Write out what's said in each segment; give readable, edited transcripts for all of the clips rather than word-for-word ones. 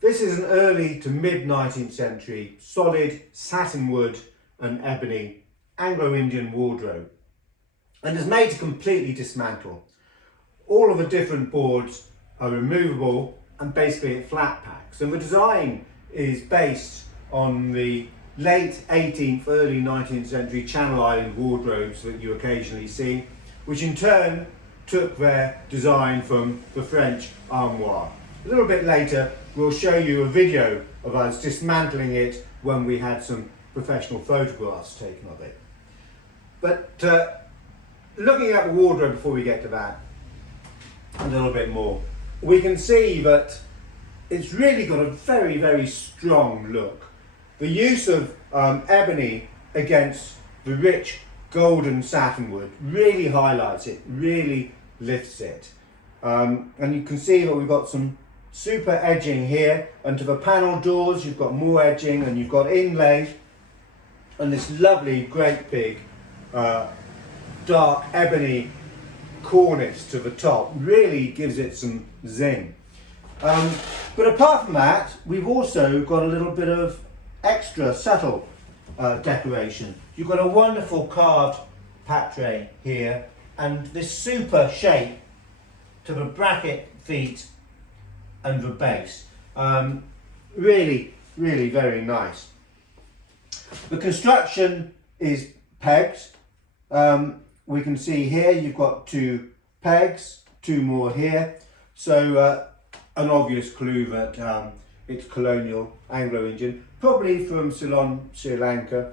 This is an early to mid 19th century solid satinwood and ebony Anglo Indian wardrobe, and is made to completely dismantle. All of the different boards are removable and basically it flat packs, and the design is based on the late 18th, early 19th century Channel Island wardrobes that you occasionally see, which in turn took their design from the French armoire. A little bit later we'll show you a video of us dismantling it when we had some professional photographs taken of it. But looking at the wardrobe before we get to that a little bit more, we can see that it's really got a very, very strong look. The use of ebony against the rich golden satinwood really highlights it, really lifts it. And you can see that we've got some super edging here, and to the panel doors you've got more edging, and you've got inlay, and this lovely great big dark ebony cornice to the top really gives it some zing. But apart from that, we've also got a little bit of extra subtle decoration. You've got a wonderful carved patre here, and this super shape to the bracket feet and the base. Really, really very nice. The construction is pegged. We can see here you've got 2 pegs, 2 more here. So an obvious clue that it's colonial Anglo Indian, probably from Ceylon, Sri Lanka.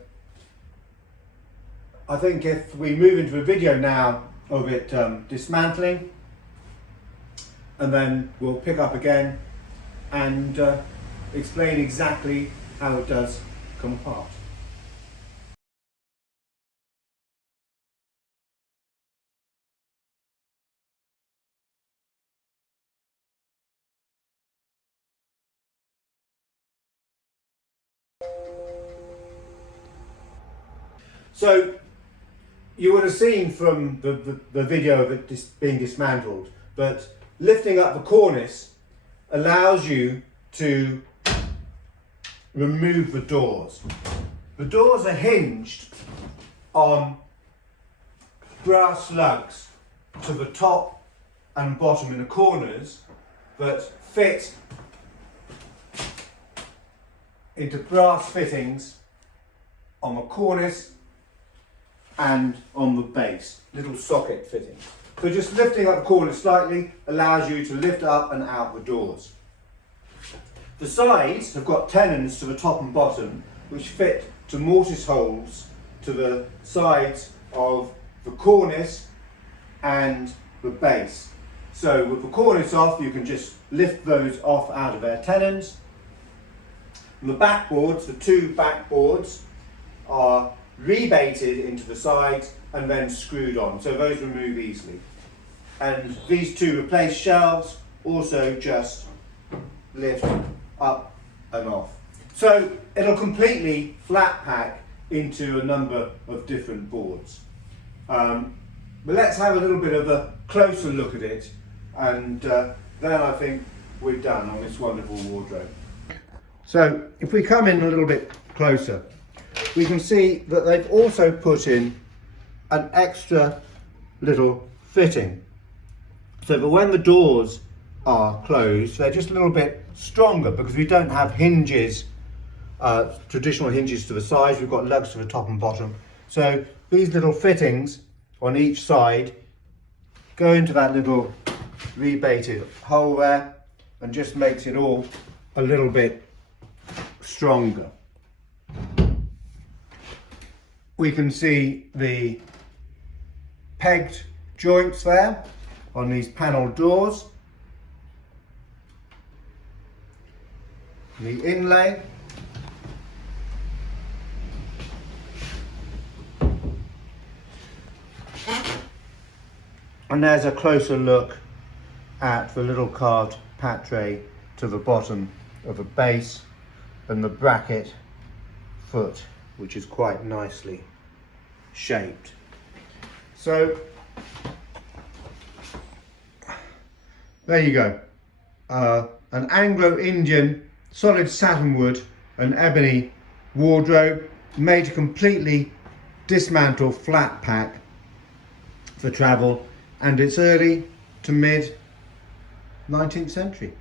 I think if we move into a video now of it dismantling, and then we'll pick up again and explain exactly how it does come apart. So you would have seen from the video of it being dismantled that lifting up the cornice allows you to remove the doors. The doors are hinged on brass lugs to the top and bottom in the corners that fit into brass fittings on the cornice and on the base, little socket fittings. So just lifting up the cornice slightly allows you to lift up and out the doors. The sides have got tenons to the top and bottom, which fit to mortise holes to the sides of the cornice and the base. So with the cornice off, you can just lift those off out of their tenons. And the backboards, the 2 backboards, are rebaited into the sides and then screwed on, so those remove easily. And these 2 replaced shelves also just lift up and off. So it'll completely flat pack into a number of different boards. But let's have a little bit of a closer look at it, and then I think we're done on this wonderful wardrobe. So if we come in a little bit closer, we can see that they've also put in an extra little fitting, so that when the doors are closed, they're just a little bit stronger, because we don't have hinges, traditional hinges to the sides. We've got lugs to the top and bottom. So these little fittings on each side go into that little rebaited hole there, and just makes it all a little bit stronger. We can see the pegged joints there on these panel doors, the inlay, and there's a closer look at the little carved patre to the bottom of the base and the bracket foot, which is quite nicely shaped. So there you go, an Anglo Indian solid satinwood and ebony wardrobe made to completely dismantle flat pack for travel, and it's early to mid 19th century.